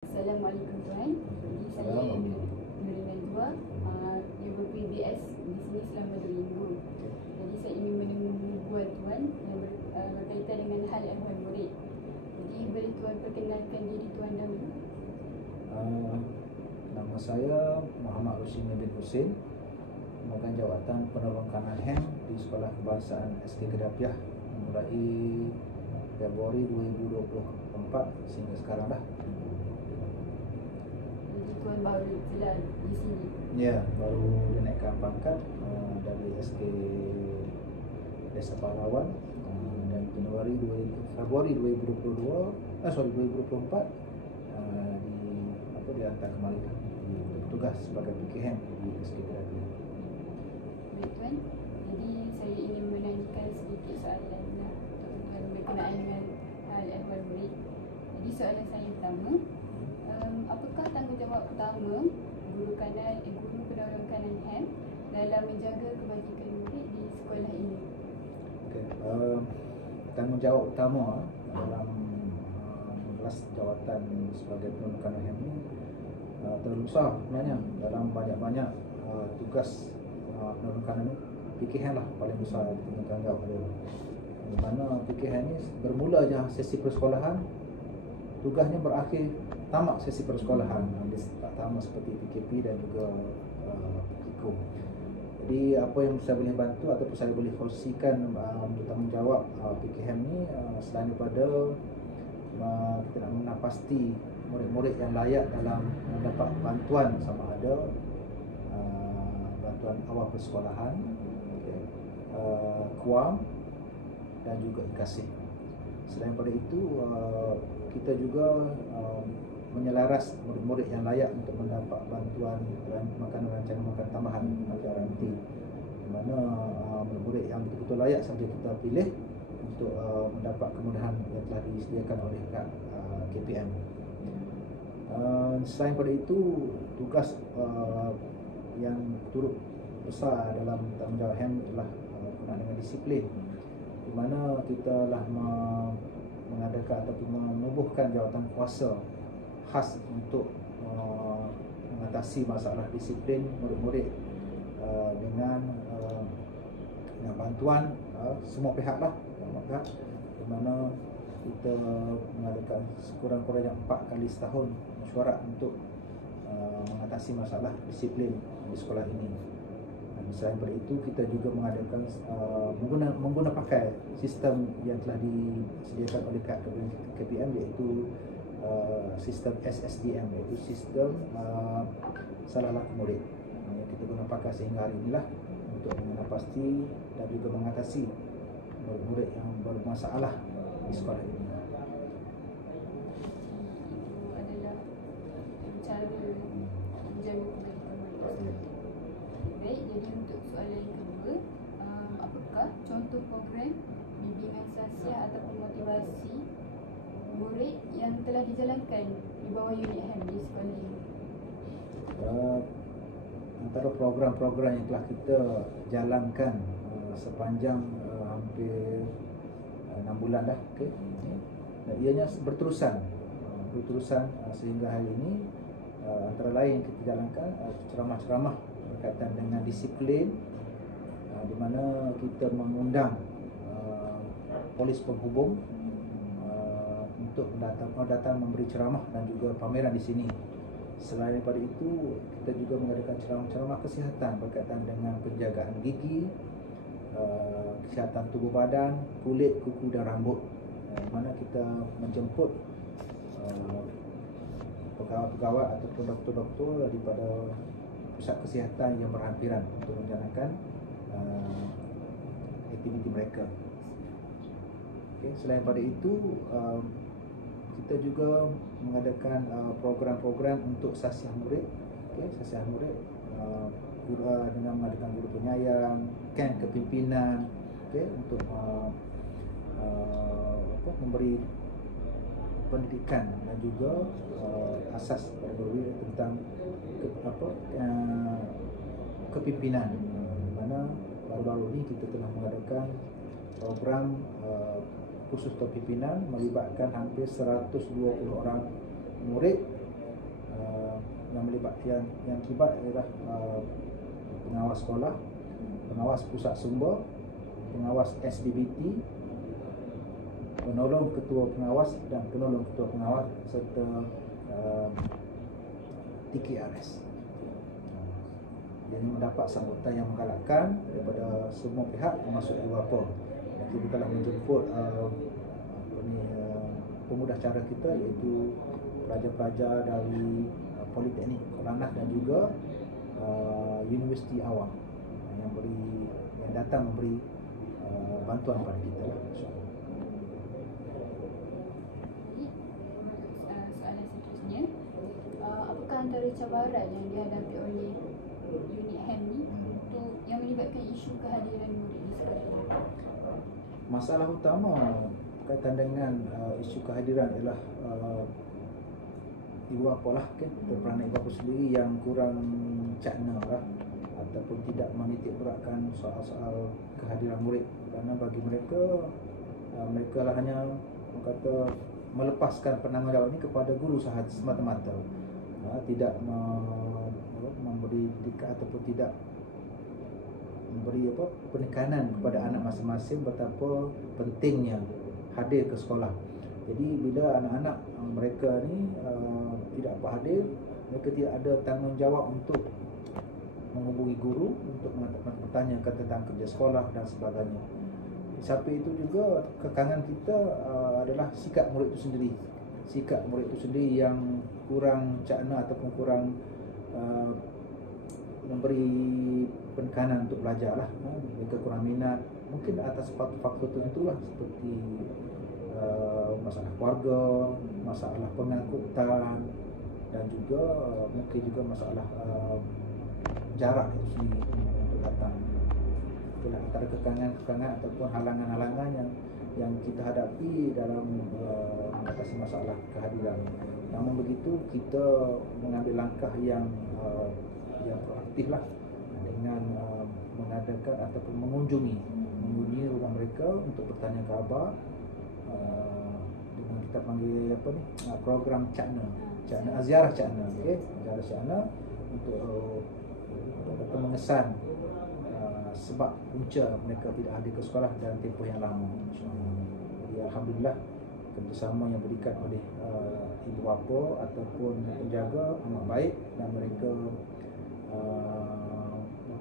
Assalamualaikum tuan. Saya Nurul Najwa, ibu PBS di sini selama 2 minggu. Jadi saya ingin menemui tuan yang berkaitan dengan hal ehwal murid. Jadi boleh tuan perkenalkan diri tuan dahulu? Nama saya Muhammad Rushini bin Hussein, memegang jawatan penolong kanan HEM di Sekolah Kebangsaan SK Kedapiah mulai Februari 2024 sehingga sekarang dah. Jadi tuan baru jelas di sini? Ya, baru dinaikkan pangkat dari SK Desa Pahlawan dan Februari 2024 dihantar kembali bertugas sebagai PKM di SK Kedapiah. Baik tuan, jadi saya ingin menanyakan sedikit soalan untuk tuan berkenaan dengan hal ehwal murid. Jadi soalan saya pertama, apakah tanggungjawab utama guru penolong kanan HEM dalam menjaga kebajikan murid di sekolah ini? Okay. Tanggungjawab utama dalam kelas jawatan sebagai penolong kanan HEM ini terlalu besar sebenarnya. Dalam banyak-banyak tugas penolong kanan ini, PKM lah paling besar tanggungjawab dia. Di mana PKM ini bermula je sesi persekolahan, tugasnya berakhir tamat sesi persekolahan. Dia tak sama seperti PKP dan juga PKIKO. Jadi apa yang saya boleh bantu ataupun saya boleh kongsikan untuk tanggungjawab PKM ni, selain daripada kita nak menapasti murid-murid yang layak dalam mendapat bantuan, sama ada bantuan awal persekolahan, KUAM dan juga IKASIP. Selain daripada itu, kita juga menyelaras murid-murid yang layak untuk mendapat bantuan makanan rancangan makanan tambahan RMT, di mana murid-murid yang betul-betul layak saja kita pilih untuk mendapat kemudahan yang telah disediakan oleh KPM. Selain daripada itu, tugas yang turut besar dalam tanggungjawab HEM adalah berkenaan dengan disiplin, di mana kita telah mengadakan ataupun menubuhkan jawatan kuasa khas untuk mengatasi masalah disiplin murid-murid dengan bantuan semua pihak lah, di mana kita mengadakan sekurang-kurangnya 4 kali setahun mesyuarat untuk mengatasi masalah disiplin di sekolah ini. Dan selain daripada itu, kita juga mengadakan menggunakan pakai sistem yang telah disediakan oleh KPM, iaitu sistem SSDM, iaitu sistem salah laku murid. Kita guna pakai sehingga hari inilah untuk menapasti dan juga mengatasi murid-murid yang bermasalah di sekolah ini. Itu adalah cara menjaga kebajikan murid. Baik, jadi untuk soalan yang kedua, apakah contoh program bimbingan sasiah ataupun motivasi murid yang telah dijalankan di bawah unit HEM di sekolah ini? Antara program-program yang telah kita jalankan sepanjang hampir 6 bulan dah, dan ianya berterusan sehingga hari ini. Antara lain yang kita jalankan ceramah-ceramah berkaitan dengan disiplin, di mana kita mengundang polis penghubung untuk datang memberi ceramah dan juga pameran di sini. Selain daripada itu, kita juga mengadakan ceramah-ceramah kesihatan berkaitan dengan penjagaan gigi, kesihatan tubuh badan, kulit, kuku dan rambut, di mana kita menjemput pegawai-pegawai ataupun doktor-doktor daripada pusat kesihatan yang berhampiran untuk menjalankan aktiviti mereka. Selain daripada itu, kita juga mengadakan program-program untuk sasiah murid. Sasiah murid dengan mengadakan guru penyayang, kem kepimpinan, untuk memberi pendidikan dan juga asas berwira tentang kepimpinan, di mana baru-baru ini kita telah mengadakan program khusus kepimpinan melibatkan hampir 120 orang murid yang terlibat adalah pengawas sekolah, pengawas pusat sumber, pengawas SBBT, penolong ketua pengawas dan penolong ketua pengawas serta TKRS. Yang mendapat sambutan yang menggalakkan daripada semua pihak termasuk ibu bapa. Kita telah menjemput pemudah cara kita iaitu pelajar-pelajar dari Politeknik Kuala dan juga Universiti Awam yang datang memberi bantuan kepada kita, insya-Allah. Soalan seterusnya, apakah antara cabaran yang dihadapi oleh unit HEM ni untuk yang melibatkan isu kehadiran murid di sekolah? Masalah utama berkaitan dengan isu kehadiran ialah ibu bapa lah, kan, peranan ibu bapa sendiri yang kurang cakna lah, ataupun tidak menitik beratkan soal-soal kehadiran murid, kerana bagi mereka mereka lah hanya kata melepaskan penanggungjawab ini kepada guru sahaja semata-mata, tidak memberi didikan ataupun tidak memberi penekanan kepada anak masing-masing betapa pentingnya hadir ke sekolah. Jadi bila anak-anak mereka ni tidak hadir, mereka tidak ada tanggungjawab untuk menghubungi guru untuk bertanyakan tentang kerja sekolah dan sebagainya. Sampai itu juga kekangan kita adalah sikap murid itu sendiri. Sikap murid itu sendiri yang kurang cakna ataupun kurang memberi penekanan untuk belajar lah. Mereka kurang minat, mungkin atas faktor tertentu lah, seperti masalah keluarga, masalah pengangkutan, dan juga mungkin juga masalah jarak itu sendiri untuk datang. Itulah antara kekangan-kekangan ataupun halangan-halangan yang kita hadapi dalam mengatasi masalah kehadiran. Namun begitu, kita mengambil langkah yang proaktif lah, dengan mengadakan ataupun mengunjungi rumah mereka untuk bertanya khabar, dengan kita panggil program Cakna, ziarah Cakna, okey, ziarah Cakna untuk mengesan sebab punca mereka tidak hadir ke sekolah dalam tempoh yang lama, insya-Allah. Jadi alhamdulillah kerjasama yang berikan oleh ibu bapa ataupun penjaga amat baik, dan mereka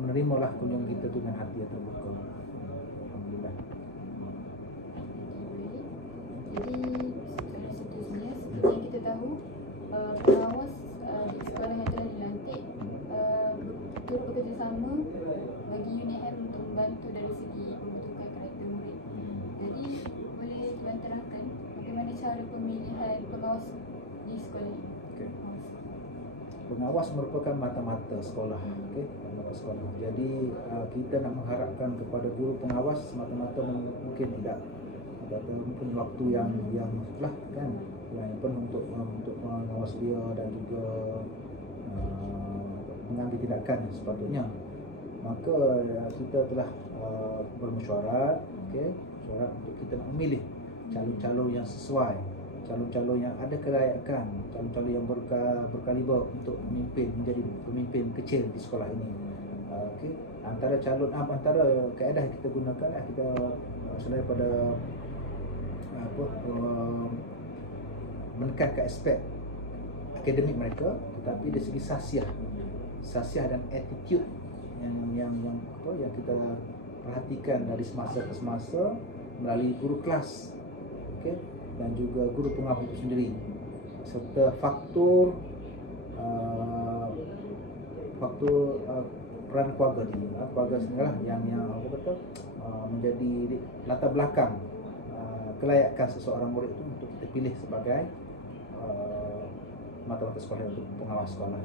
menerimalah kunjungan kita tu dengan hati yang terbuka. Alhamdulillah. Jadi seterusnya, seperti yang kita tahu, pengawas di sekolah yang telah dilantik turut bekerjasama bagi unit HEM untuk membantu dari segi pembentukan karakter murid. Jadi boleh tuan terangkan bagaimana cara pemilihan pengawas di sekolah ini? Okay. Pengawas merupakan mata-mata sekolah, okey, mata sekolah. Jadi kita nak mengharapkan kepada guru pengawas semata-mata mungkin tidak. Mungkin waktu yang lah, kan, yang penuh untuk mengawas dia dan juga mengambil tindakan sepatutnya. Maka kita telah bermesyuarat, okey, mesyuarat untuk kita nak memilih calon-calon yang sesuai, calon-calon yang ada kelayakan, calon-calon yang berkaliber untuk menjadi pemimpin kecil di sekolah ini. Okey, antara kaedah yang kita gunakan, kita selain pada menekankan aspek akademik mereka, tetapi dari segi sasiah dan attitude yang kita perhatikan dari semasa ke semasa melalui guru kelas, okey, dan juga guru pengawas itu sendiri, serta faktor peran keluarga sendirilah yang menjadi latar belakang kelayakan seseorang murid itu untuk kita pilih sebagai mata-mata sekolah untuk pengawas sekolah.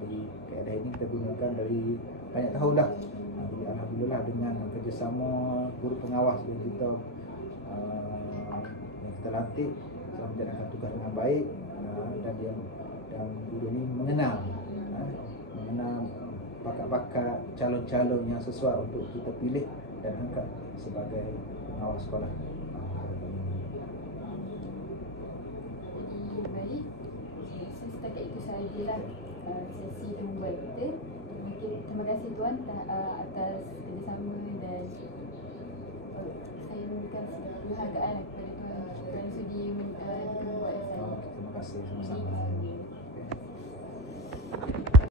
Jadi kaedah ini kita gunakan dari banyak tahun dah. Jadi alhamdulillah dengan kerjasama guru pengawas yang kita lantik telah menjalankan tugas dengan baik, dan guru ini mengenal bakat-bakat calon-calon yang sesuai untuk kita pilih dan angkat sebagai pengawas sekolah. Baik, setakat itu sahajalah sesi perbualan kita. Terima kasih Tuan atas kerjasama dan saya memberikan penghargaan kepada Tuan kerana sudi membuat saya. Terima kasih.